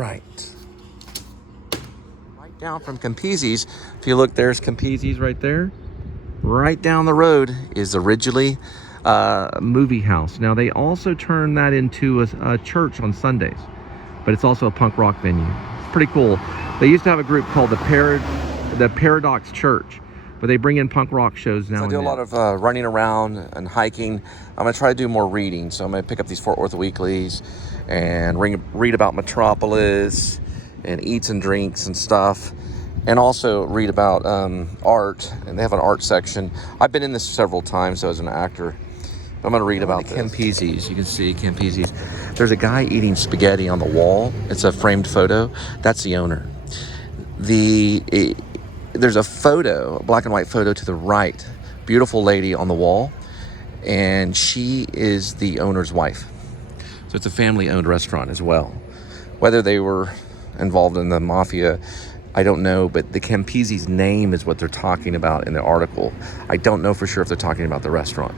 right. Right down from Campese's. If you look, there's Campese's right there. Right down the road is the Ridgely movie house. Now, they also turn that into a church on Sundays, but it's also a punk rock venue. It's pretty cool. They used to have a group called the Paradox Church, but they bring in punk rock shows now. So I do a lot of running around and hiking. I'm going to try to do more reading. So I'm going to pick up these Fort Worth Weeklies and read about Metropolis and eats and drinks and stuff. And also read about art. And they have an art section. I've been in this several times as an actor. But I'm going to read about Campese's. You can see Campese's. There's a guy eating spaghetti on the wall. It's a framed photo. That's the owner. There's a photo, a black and white photo to the right. Beautiful lady on the wall. And she is the owner's wife. So it's a family-owned restaurant as well. Whether they were involved in the mafia, I don't know, but the Campese's name is what they're talking about in the article. I don't know for sure if they're talking about the restaurant.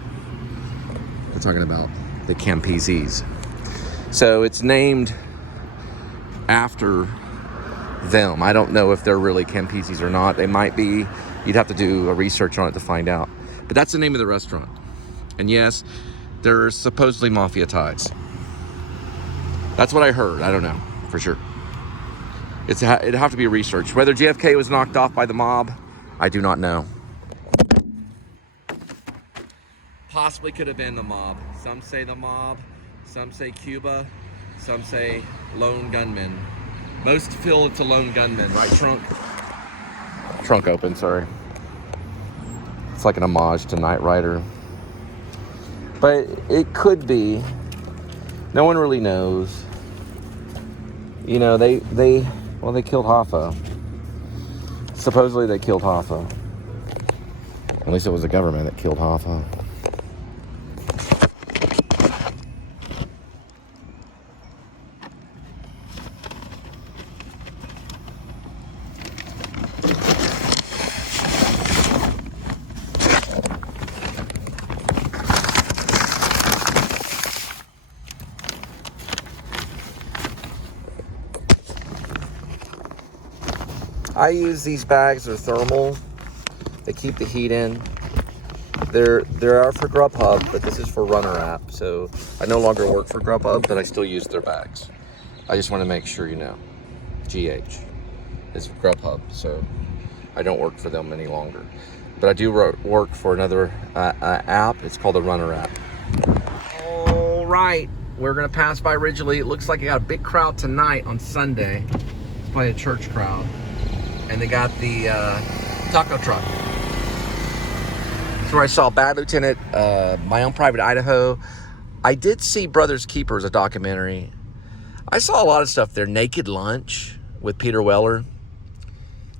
They're talking about the Campese's. So it's named after them. I don't know if they're really Campese's or not. They might be. You'd have to do a research on it to find out. But that's the name of the restaurant. And yes, there's supposedly mafia ties. That's what I heard. I don't know for sure. It'd have to be researched. Whether JFK was knocked off by the mob, I do not know. Possibly could have been the mob. Some say the mob, some say Cuba, some say lone gunmen. Most feel it's a lone gunman, right? Trunk open, sorry. It's like an homage to Knight Rider. But it could be. No one really knows. You know, they killed Hoffa. Supposedly they killed Hoffa. At least it was the government that killed Hoffa. I use these bags. They're thermal. They keep the heat in. They are for Grubhub, but this is for Runner app. So I no longer work for Grubhub, but I still use their bags. I just want to make sure you know. GH is Grubhub, so I don't work for them any longer. But I do work for another app. It's called the Runner app. All right, we're gonna pass by Ridgely. It looks like you got a big crowd tonight on Sunday. It's probably a church crowd. And they got the taco truck. That's where I saw Bad Lieutenant, My Own Private Idaho. I did see Brothers Keepers, a documentary. I saw a lot of stuff there. Naked Lunch with Peter Weller.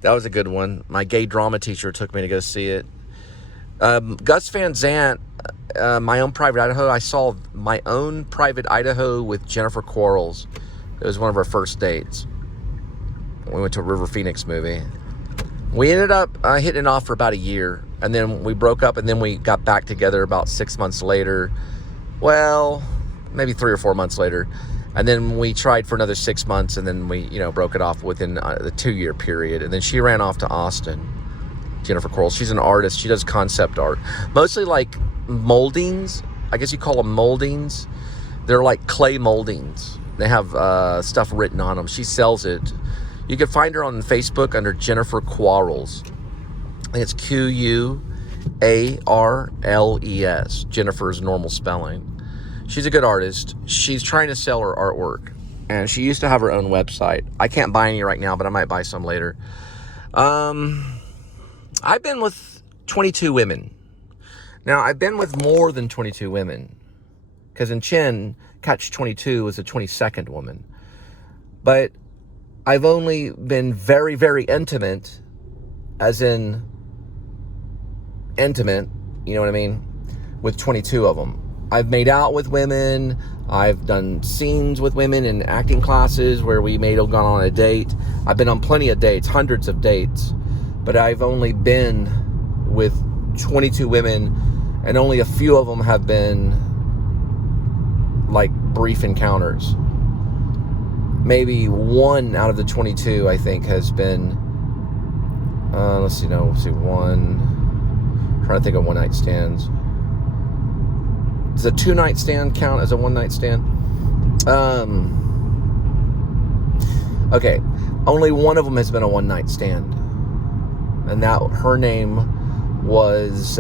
That was a good one. My gay drama teacher took me to go see it. Gus Van Sant, My Own Private Idaho. I saw My Own Private Idaho with Jennifer Quarles. It was one of our first dates. We went to a River Phoenix movie. We ended up hitting it off for about a year, and then we broke up, and then we got back together about 6 months later. Well, maybe 3 or 4 months later. And then we tried for another 6 months, and then we, broke it off within the 2-year period. And then she ran off to Austin, Jennifer Quarles. She's an artist. She does concept art. Mostly like moldings. I guess you call them moldings. They're like clay moldings. They have stuff written on them. She sells it. You can find her on Facebook under Jennifer Quarles. I think it's Quarrles. Jennifer's normal spelling. She's a good artist. She's trying to sell her artwork. And she used to have her own website. I can't buy any right now, but I might buy some later. I've been with 22 women. Now, I've been with more than 22 women. Because in Chin, Catch 22 was the 22nd woman. But I've only been very, very intimate, as in intimate, you know what I mean, with 22 of them. I've made out with women. I've done scenes with women in acting classes where we may have gone on a date. I've been on plenty of dates, hundreds of dates, but I've only been with 22 women, and only a few of them have been like brief encounters. maybe one out of the 22, I think, has been, let's see, one, I'm trying to think of one-night stands. Does a two-night stand count as a one-night stand? Okay, only one of them has been a one-night stand. And that, her name was,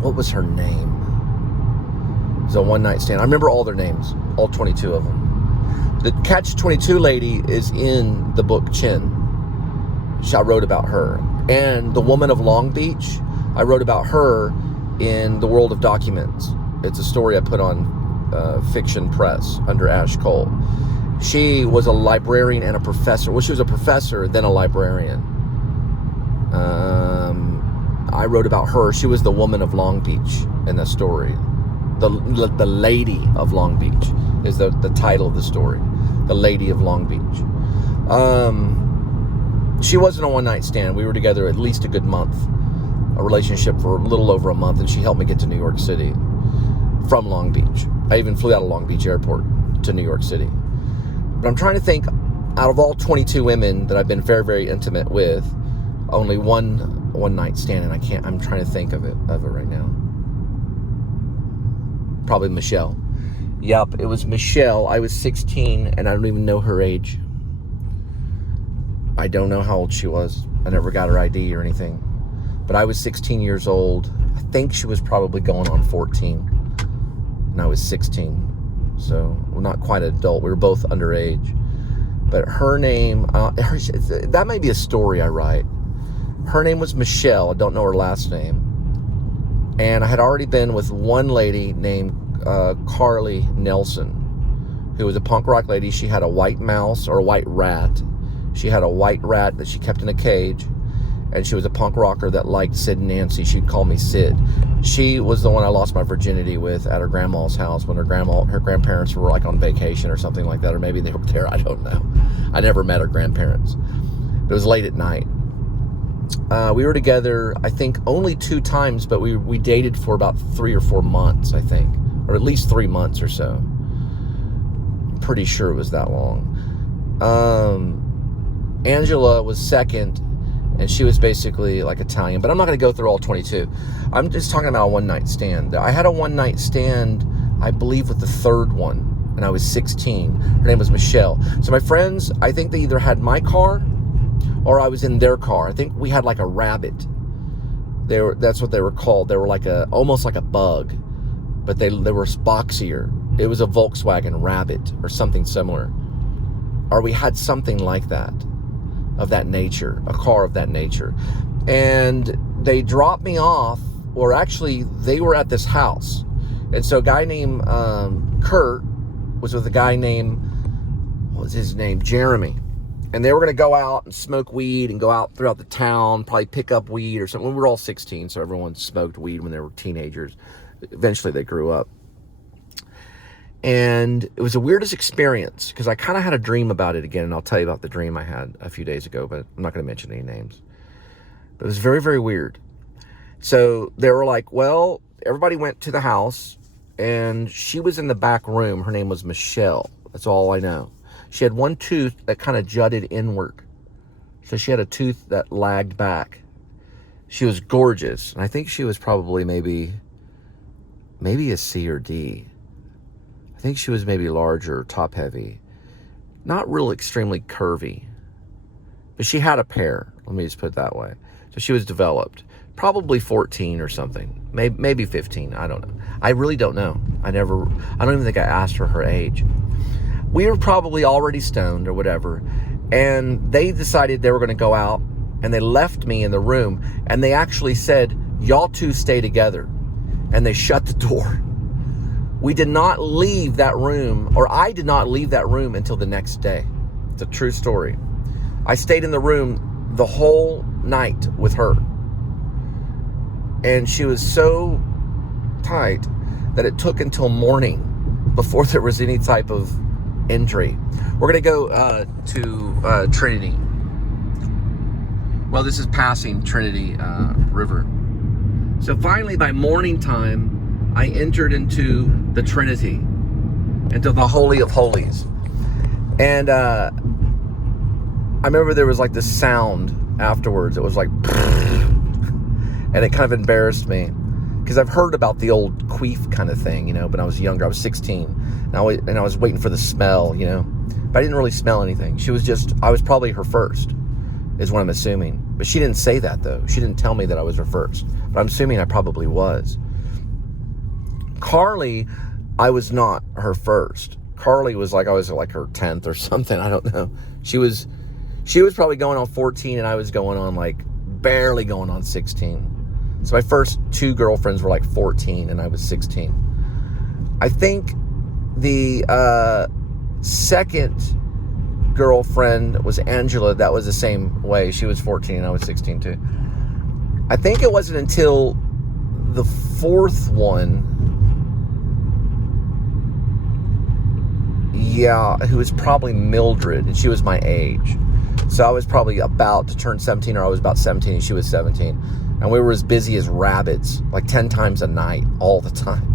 what was her name? It was a one-night stand. I remember all their names, all 22 of them. The Catch-22 lady is in the book Chin. I wrote about her. And the Woman of Long Beach, I wrote about her in The World of Documents. It's a story I put on Fiction Press under Ash Cole. She was a librarian and a professor. Well, she was a professor, then a librarian. I wrote about her. She was the Woman of Long Beach in the story. The Lady of Long Beach is the title of the story. The Lady of Long Beach. She wasn't a one-night stand. We were together at least a good month. A relationship for a little over a month, and she helped me get to New York City from Long Beach. I even flew out of Long Beach Airport to New York City. But I'm trying to think, out of all 22 women that I've been very, very intimate with, only one night stand, and I'm trying to think of it right now. Probably Michelle. Yep, it was Michelle. I was 16, and I don't even know her age. I don't know how old she was. I never got her ID or anything. But I was 16 years old. I think she was probably going on 14. And I was 16. So, we're not quite an adult. We were both underage. But her name, that may be a story I write. Her name was Michelle. I don't know her last name. And I had already been with one lady named Carly Nelson, who was a punk rock lady. She had a white mouse, or a white rat. She had a white rat that she kept in a cage. And she was a punk rocker that liked Sid and Nancy. She'd call me Sid. She was the one I lost my virginity with at her grandma's house when her grandparents were like on vacation or something like that. Or maybe they were there, I don't know. I never met her grandparents. But it was late at night. We were together, I think, only 2 times, but we dated for about 3 or 4 months, I think. Or at least 3 months or so. I'm pretty sure it was that long. Angela was second, and she was basically like Italian. But I'm not going to go through all 22. I'm just talking about a one-night stand. I had a one-night stand, I believe, with the third one, and I was 16. Her name was Michelle. So my friends, I think they either had my car or I was in their car. I think we had like a rabbit. That's what they were called. They were like almost like a bug, but they were boxier. It was a Volkswagen Rabbit or something similar. Or we had something like that, of that nature, a car of that nature. And they dropped me off, or actually they were at this house. And so a guy named Kurt was with a guy named, what was his name? Jeremy. And they were going to go out and smoke weed and go out throughout the town, probably pick up weed or something. We were all 16, so everyone smoked weed when they were teenagers. Eventually they grew up. And it was the weirdest experience, because I kind of had a dream about it again, and I'll tell you about the dream I had a few days ago, but I'm not going to mention any names. But it was very, very weird. So they were like, well, everybody went to the house, and she was in the back room. Her name was Michelle. That's all I know. She had one tooth that kind of jutted inward. So she had a tooth that lagged back. She was gorgeous. And I think she was probably maybe a C or D. I think she was maybe larger, top heavy. Not real extremely curvy. But she had a pair. Let me just put it that way. So she was developed. Probably 14 or something. Maybe 15. I don't know. I really don't know. I don't even think I asked her age. We were probably already stoned or whatever. And they decided they were going to go out. And they left me in the room. And they actually said, y'all two stay together. And they shut the door. We did not leave that room, or I did not leave that room until the next day. It's a true story. I stayed in the room the whole night with her. And she was so tight that it took until morning before there was any type of entry. We're going to go to Trinity. Well, this is passing Trinity River. So finally, by morning time, I entered into the Trinity. into the Holy of Holies. And I remember there was like this sound afterwards. It was like, and it kind of embarrassed me because I've heard about the old queef kind of thing, you know, when I was younger. I was 16 and I was waiting for the smell, you know, but I didn't really smell anything. I was probably her first, is what I'm assuming. But she didn't say that though. She didn't tell me that I was her first, but I'm assuming I probably was. Carly, I was not her first. Carly was like, I was like her 10th or something. I don't know. She was probably going on 14 and I was going on like barely going on 16. So my first 2 girlfriends were like 14 and I was 16. I think the second girlfriend was Angela. That was the same way. She was 14 and I was 16 too. I think it wasn't until the 4th one, who was probably Mildred, and she was my age. So I was probably about to turn 17, or I was about 17 and she was 17. And we were as busy as rabbits, like 10 times a night, all the time.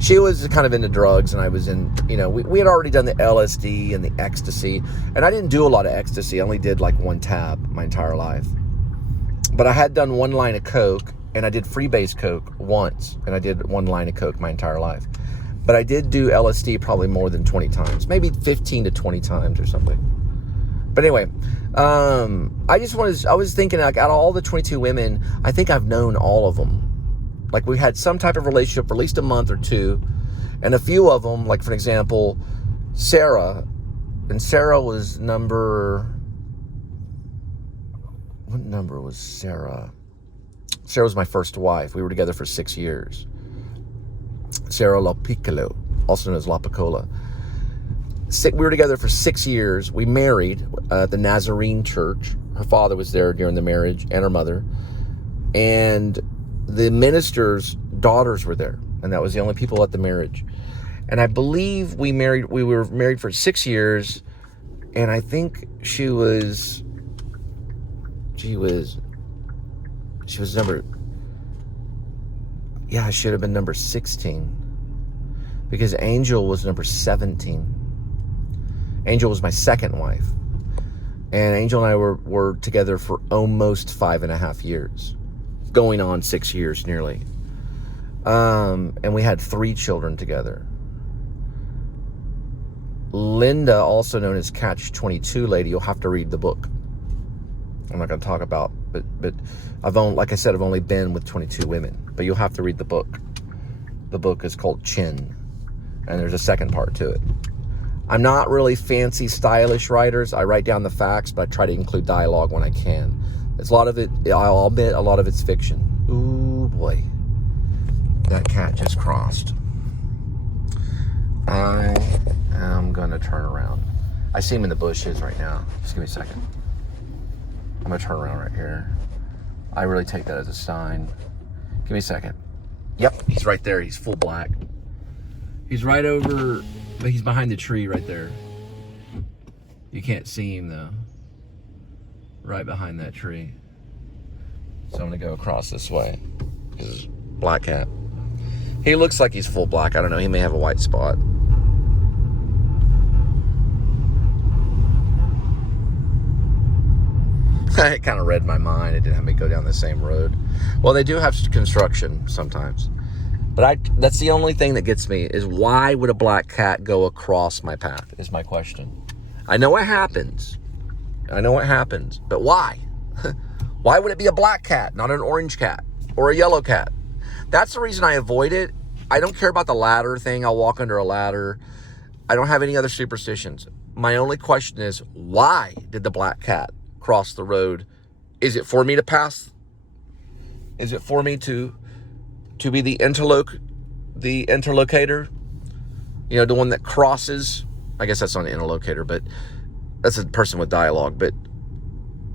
She was kind of into drugs and I was in, you know, we had already done the LSD and the ecstasy. And I didn't do a lot of ecstasy. I only did like 1 tab my entire life. But I had done 1 line of coke, and I did freebase coke once. And I did 1 line of coke my entire life. But I did do LSD probably more than 20 times, maybe 15 to 20 times or something. But anyway, I was thinking, like, out of all the 22 women, I think I've known all of them. Like, we had some type of relationship for at least a month or 2. And a few of them, like, for example, Sarah. And Sarah was what number was Sarah? Sarah was my first wife. We were together for 6 years. Sarah La Piccolo, also known as La Piccola. We were together for 6 years. We married at the Nazarene church. Her father was there during the marriage, and her mother. And the minister's daughters were there. And that was the only people at the marriage. And I believe we were married for 6 years. And I think she was number, I should have been number 16. Because Angel was number 17. Angel was my second wife. And Angel and I were together for almost 5.5 years. Going on 6 years nearly. And we had 3 children together. Linda, also known as Catch 22 Lady, you'll have to read the book. I'm not going to talk about, but I've only been with 22 women. But you'll have to read the book. The book is called Chin. And there's a second part to it. I'm not really fancy, stylish writers. I write down the facts, but I try to include dialogue when I can. It's a lot of it, I'll admit, a lot of it's fiction. Ooh, boy. That cat just crossed. I am going to turn around. I see him in the bushes right now. Just give me a second. I'm going to turn around right here. I really take that as a sign. Give me a second. Yep, he's right there. He's full black. He's right over, but he's behind the tree right there. You can't see him though. Right behind that tree. So I'm gonna go across this way. Because black cat. He looks like he's full black. I don't know. He may have a white spot. It kind of read my mind. It didn't have me go down the same road. Well, they do have construction sometimes. But that's the only thing that gets me, is why would a black cat go across my path, is my question. I know it happens. But why? Why would it be a black cat, not an orange cat or a yellow cat? That's the reason I avoid it. I don't care about the ladder thing. I'll walk under a ladder. I don't have any other superstitions. My only question is, why did the black cat cross the road? Is it for me to pass? Is it for me to be the interlocator? You know, the one that crosses. I guess that's not an interlocator, but that's a person with dialogue. But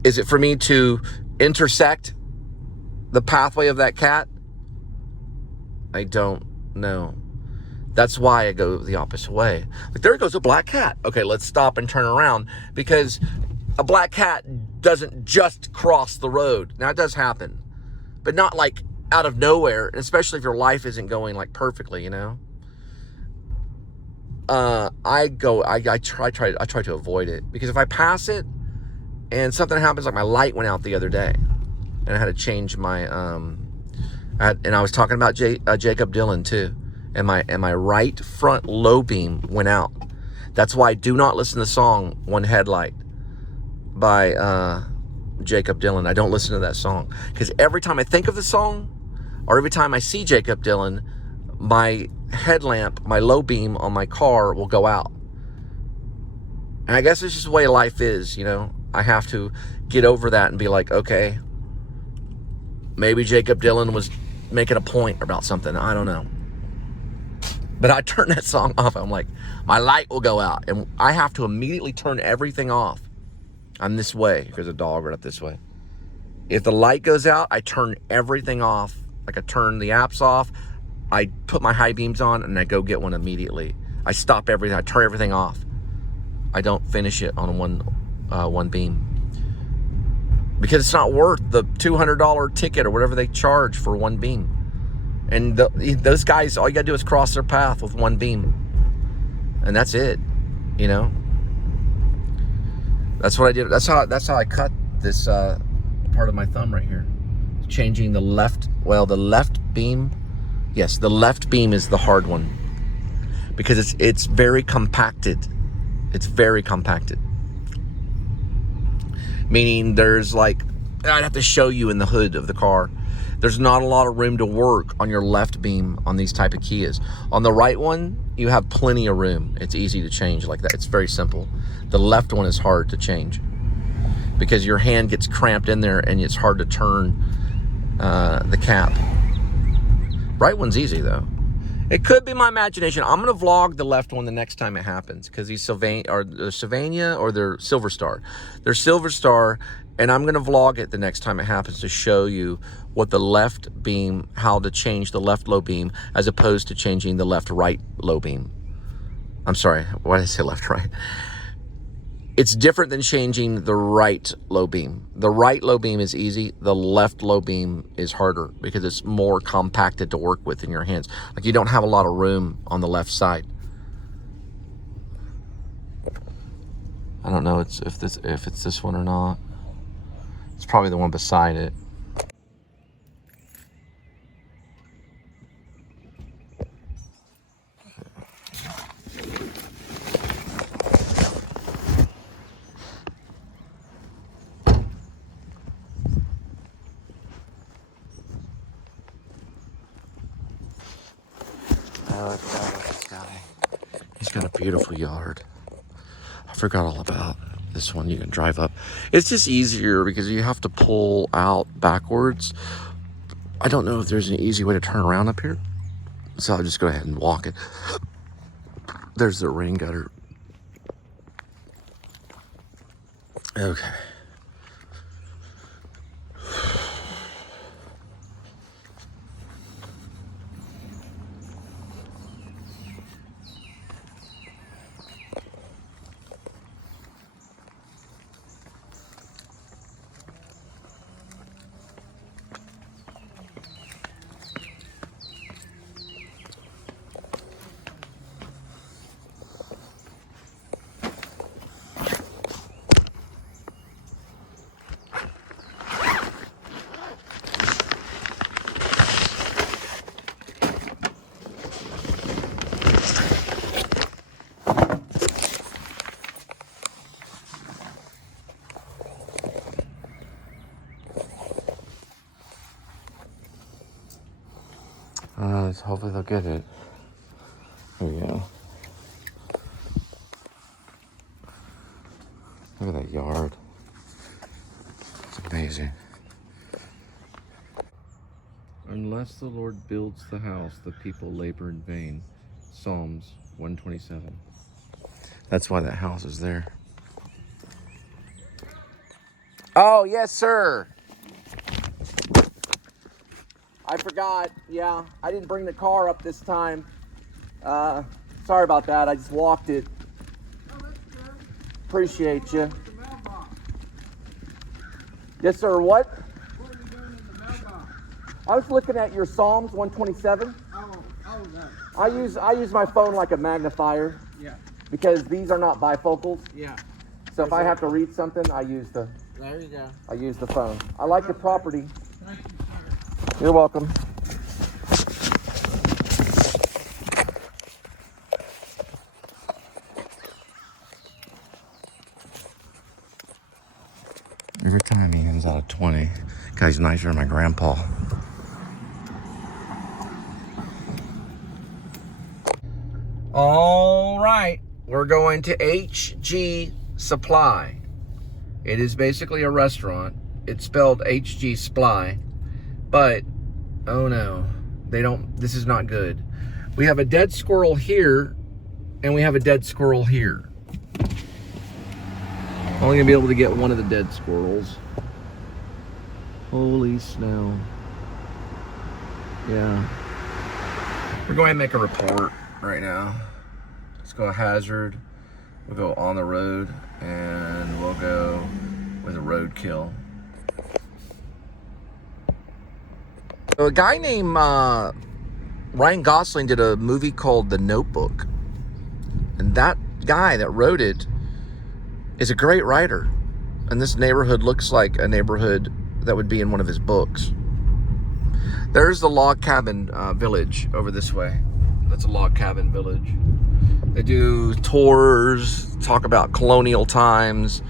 is it for me to intersect the pathway of that cat? I don't know. That's why I go the opposite way. Like, there goes a black cat. Okay, let's stop and turn around, because a black cat doesn't just cross the road. Now, it does happen, but not like out of nowhere, especially if your life isn't going like perfectly, you know? I try to avoid it, because if I pass it and something happens, like my light went out the other day and I had to change my and I was talking about Jacob Dylan too, and my right front low beam went out. That's why I do not listen to the song One Headlight by Jacob Dylan. I don't listen to that song, because every time I think of the song, or every time I see Jacob Dylan, my headlamp, my low beam on my car will go out. And I guess it's just the way life is, you know. I have to get over that and be like, okay, maybe Jacob Dylan was making a point about something. I don't know. But I turn that song off. I'm like, my light will go out, and I have to immediately turn everything off. I'm this way. There's a dog right up this way. If the light goes out, I turn everything off. Like, I turn the apps off. I put my high beams on, and I go get one immediately. I stop everything. I turn everything off. I don't finish it on one beam, because it's not worth the $200 ticket or whatever they charge for one beam. And those guys, all you gotta do is cross their path with one beam, and that's it. You know, that's what I did. That's how I cut this part of my thumb right here. Changing the left. Well, the left beam. Yes, the left beam is the hard one, because it's very compacted. It's very compacted. Meaning there's like, I'd have to show you in the hood of the car. There's not a lot of room to work on your left beam on these type of Kias. On the right one, you have plenty of room. It's easy to change like that. It's very simple. The left one is hard to change, because your hand gets cramped in there and it's hard to turn the cap. Right one's easy though. It could be my imagination. I'm gonna vlog the left one the next time it happens, because these Sylvania or they're Silver Star. They're Silver Star, and I'm gonna vlog it the next time it happens to show you what the left beam, how to change the left low beam as opposed to changing the left right low beam. I'm sorry, why did I say left right? It's different than changing the right low beam. The right low beam is easy. The left low beam is harder, because it's more compacted to work with in your hands. Like, you don't have a lot of room on the left side. I don't know if it's this one or not. It's probably the one beside it. He's got a beautiful yard. I forgot all about this one. You can drive up. It's just easier because you have to pull out backwards. I don't know if there's an easy way to turn around up here, so I'll just go ahead and walk it. There's the rain gutter. Okay. Hopefully they'll get it. There we go. Look at that yard. It's amazing. Unless the Lord builds the house, the people labor in vain. Psalms 127. That's why that house is there. Oh, yes, sir. I forgot. Yeah, I didn't bring the car up this time. Sorry about that. I just walked it. Oh, that's good. Appreciate you. The mailbox. Yes, sir. What? What are you doing in the mailbox? I was looking at your Psalms 127. Oh, that. I use my phone like a magnifier. Yeah. Because these are not bifocals. Yeah. So if I have to read something, I use the phone. I like the property. Thank you, sir. You're welcome. Every time he hands out a 20, guy's nicer than my grandpa. All right, we're going to HG Supply. It is basically a restaurant. It's spelled HG Sply, but oh no, this is not good. We have a dead squirrel here, and we have a dead squirrel here. Only gonna be able to get one of the dead squirrels. Holy snow. Yeah. We're going to make a report right now. Let's go hazard. We'll go on the road, and we'll go with a roadkill. So a guy named Ryan Gosling did a movie called The Notebook. And that guy that wrote it is a great writer. And this neighborhood looks like a neighborhood that would be in one of his books. There's the log cabin village over this way. That's a log cabin village. They do tours, talk about colonial times,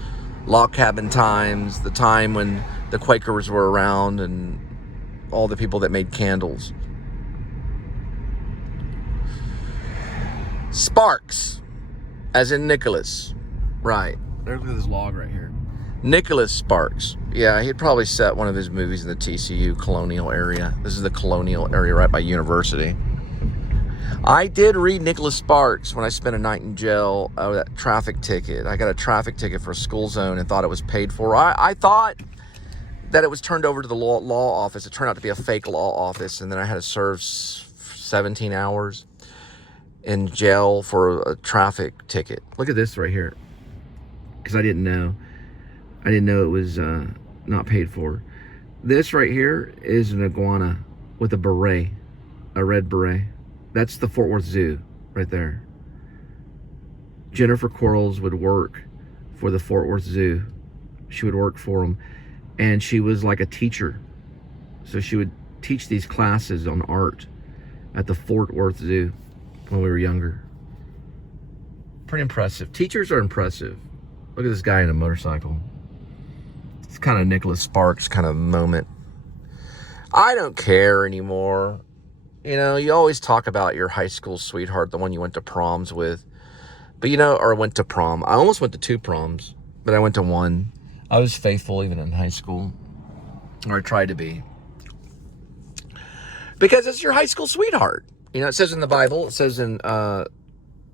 log cabin times, the time when the Quakers were around, and all the people that made candles. Sparks, as in Nicholas. Right. There's this log right here. Nicholas Sparks. Yeah, he'd probably set one of his movies in the TCU colonial area. This is the colonial area right by University. I did read Nicholas Sparks when I spent a night in jail over that traffic ticket. I got a traffic ticket for a school zone and thought it was paid for. I thought that it was turned over to the law office. It turned out to be a fake law office, and then I had to serve 17 hours in jail for a traffic ticket. Look at this right here, because I didn't know. I didn't know it was not paid for. This right here is an iguana with a beret, a red beret. That's the Fort Worth Zoo right there. Jennifer Quarles would work for the Fort Worth Zoo. She would work for them, and she was like a teacher. So she would teach these classes on art at the Fort Worth Zoo when we were younger. Pretty impressive. Teachers are impressive. Look at this guy in a motorcycle. It's kind of Nicholas Sparks kind of moment. I don't care anymore. You know, you always talk about your high school sweetheart, the one you went to proms with. But you know, or went to prom. I almost went to 2 proms, but I went to 1. I was faithful even in high school. Or I tried to be. Because it's your high school sweetheart. You know, it says in the Bible, it says in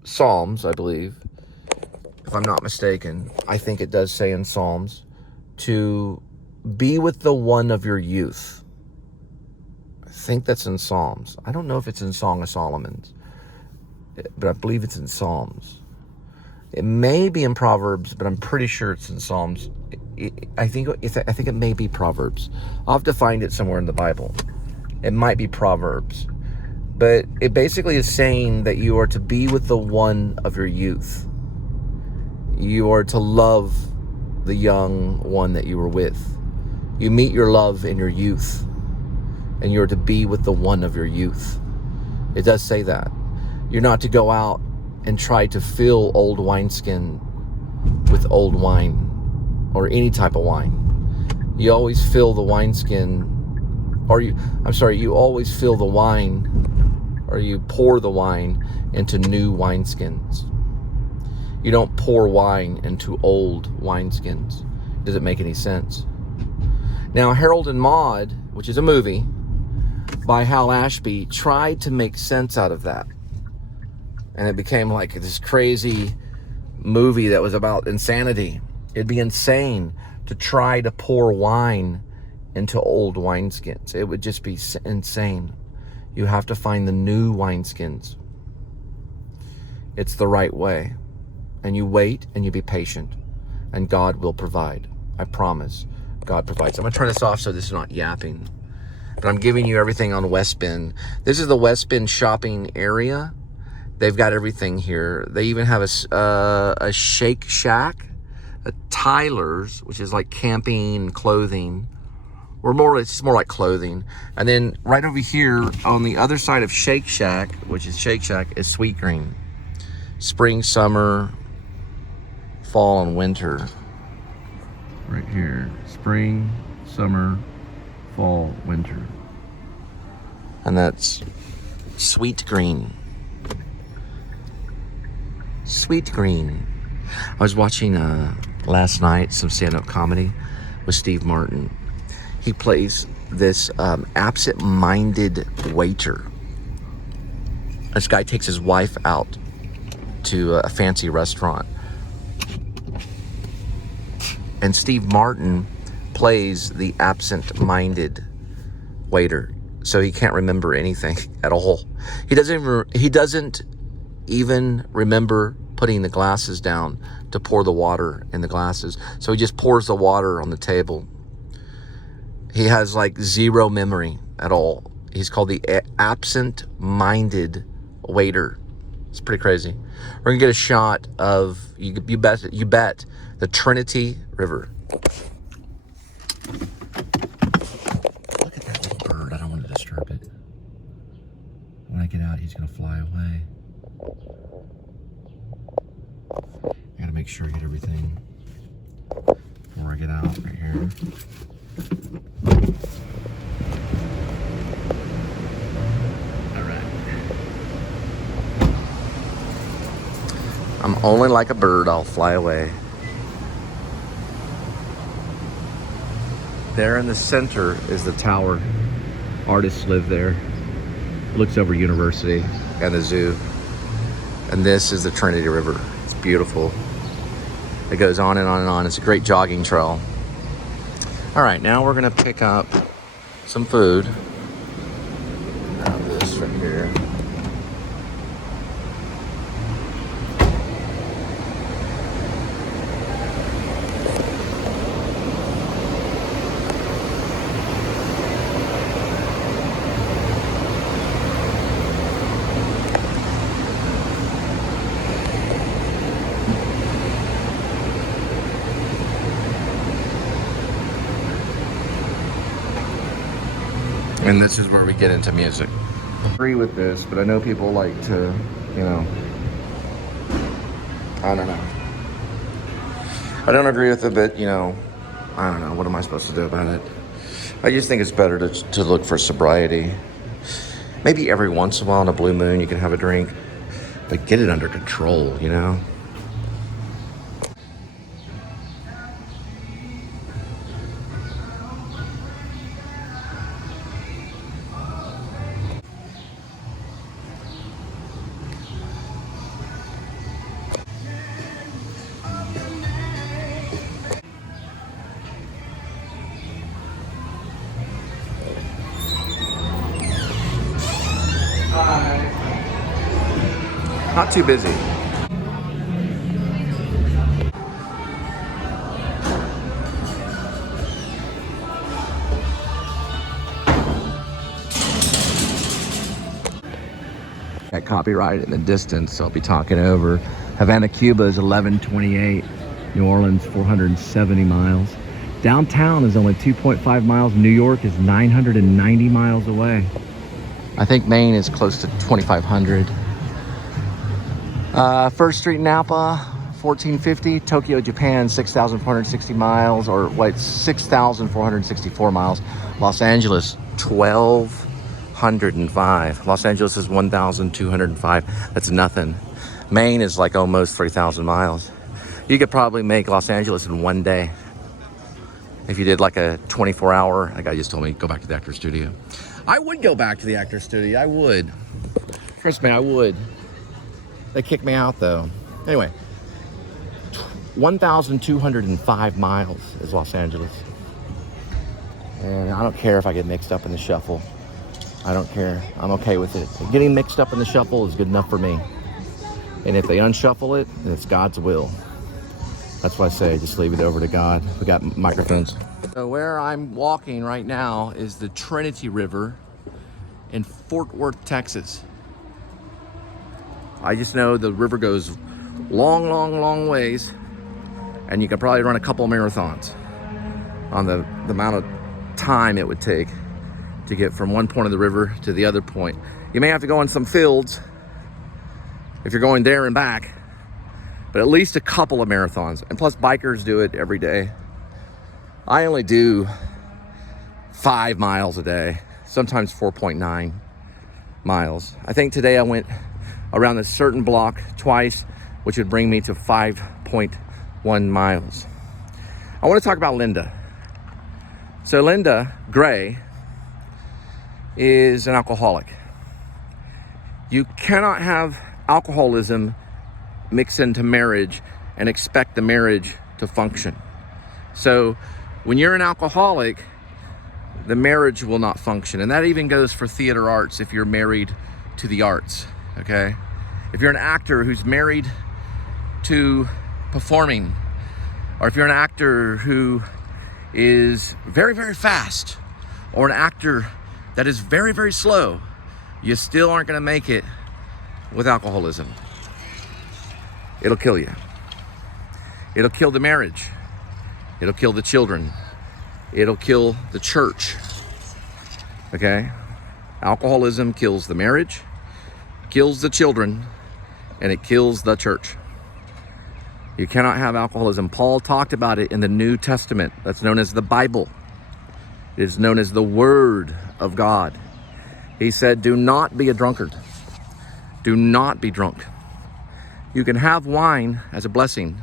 Psalms, I believe, if I'm not mistaken. I think it does say in Psalms, to be with the one of your youth. I think that's in Psalms. I don't know if it's in Song of Solomon's, but I believe it's in Psalms. It may be in Proverbs, but I'm pretty sure it's in Psalms. I think it may be Proverbs. I'll have to find it somewhere in the Bible. It might be Proverbs. But it basically is saying that you are to be with the one of your youth. You are to love the young one that you were with. You meet your love in your youth, and you are to be with the one of your youth. It does say that. You're not to go out and try to fill old wineskin with old wine or any type of wine. You always fill the wineskin, you always fill the wine, or you pour the wine into new wineskins. You don't pour wine into old wineskins. Does it make any sense? Now, Harold and Maude, which is a movie by Hal Ashby, tried to make sense out of that. And it became like this crazy movie that was about insanity. It'd be insane to try to pour wine into old wineskins. It would just be insane. You have to find the new wineskins. It's the right way. And you wait and you be patient. And God will provide. I promise. God provides. I'm going to turn this off so this is not yapping. But I'm giving you everything on West Bend. This is the West Bend shopping area. They've got everything here. They even have a Shake Shack, a Tyler's, which is like camping and clothing. It's more like clothing. And then right over here on the other side of Shake Shack, which is Shake Shack, is Sweet Green. Spring, summer, fall, and winter. Right here. Spring, summer, fall, winter. And that's Sweet Green. Sweet Green. I was watching last night some stand-up comedy with Steve Martin. He plays this absent-minded waiter. This guy takes his wife out to a fancy restaurant. And Steve Martin plays the absent-minded waiter. So he can't remember anything at all. He doesn't even remember putting the glasses down to pour the water in the glasses. So he just pours the water on the table. He has like zero memory at all. He's called the absent-minded waiter. It's pretty crazy. We're gonna get a shot of you bet the Trinity River. Look at that little bird. I don't want to disturb it. When I get out, he's gonna fly away. I gotta make sure I get everything before I get out right here. I'm only like a bird, I'll fly away. There in the center is the tower. Artists live there. Looks over University and the zoo. And this is the Trinity River. It's beautiful. It goes on and on and on. It's a great jogging trail. All right, now we're gonna pick up some food. Have this right here. And this is where we get into music. I agree with this, but I know people like to, I don't know. I don't agree with it, but, I don't know. What am I supposed to do about it? I just think it's better to look for sobriety. Maybe every once in a while on a blue moon you can have a drink, but get it under control, Not too busy. Got copyright in the distance, so I'll be talking over. Havana, Cuba is 1128. New Orleans, 470 miles. Downtown is only 2.5 miles. New York is 990 miles away. I think Maine is close to 2,500. First Street, Napa, 1450. Tokyo, Japan, 6,460 miles, or wait, 6,464 miles. Los Angeles, 1,205. Los Angeles is 1,205. That's nothing. Maine is like almost 3,000 miles. You could probably make Los Angeles in one day. If you did like a 24-hour, that guy just told me, go back to the actor's studio. I would go back to the actor's studio, I would. Trust me, I would. They kicked me out though. Anyway, 1,205 miles is Los Angeles. And I don't care if I get mixed up in the shuffle. I don't care, I'm okay with it. Getting mixed up in the shuffle is good enough for me. And if they unshuffle it, then it's God's will. That's why I say, just leave it over to God. We got microphones. So where I'm walking right now is the Trinity River in Fort Worth, Texas. I just know the river goes long, long, long ways, and you could probably run a couple marathons on the amount of time it would take to get from one point of the river to the other point. You may have to go in some fields if you're going there and back, but at least a couple of marathons. And plus bikers do it every day. I only do 5 miles a day, sometimes 4.9 miles. I think today I went around a certain block twice, which would bring me to 5.1 miles. I want to talk about Linda. So Linda Gray is an alcoholic. You cannot have alcoholism mix into marriage and expect the marriage to function. So when you're an alcoholic, the marriage will not function. And that even goes for theater arts if you're married to the arts, okay? If you're an actor who's married to performing, or if you're an actor who is very, very fast, or an actor that is very, very slow, you still aren't gonna make it with alcoholism. It'll kill you. It'll kill the marriage. It'll kill the children. It'll kill the church, okay? Alcoholism kills the marriage, kills the children, and it kills the church. You cannot have alcoholism. Paul talked about it in the New Testament. That's known as the Bible. It is known as the Word of God. He said, do not be a drunkard. Do not be drunk. You can have wine as a blessing,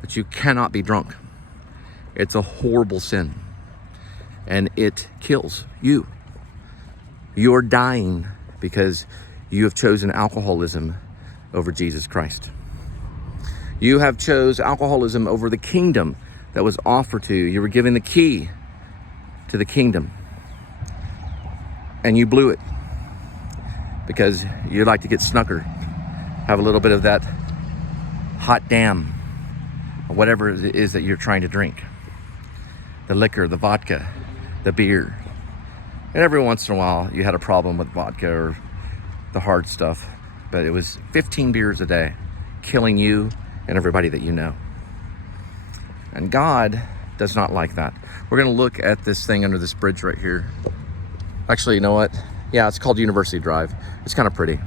but you cannot be drunk. It's a horrible sin, and it kills you. You're dying because you have chosen alcoholism over Jesus Christ. You have chose alcoholism over the kingdom that was offered to you. You were given the key to the kingdom, and you blew it because you like to get snookered, have a little bit of that hot damn, or whatever it is that you're trying to drink. The liquor, the vodka, the beer. And every once in a while you had a problem with vodka or the hard stuff, but it was 15 beers a day, killing you and everybody that you know. And God does not like that. We're gonna look at this thing under this bridge right here. Actually, you know what? Yeah, it's called University Drive. It's kind of pretty.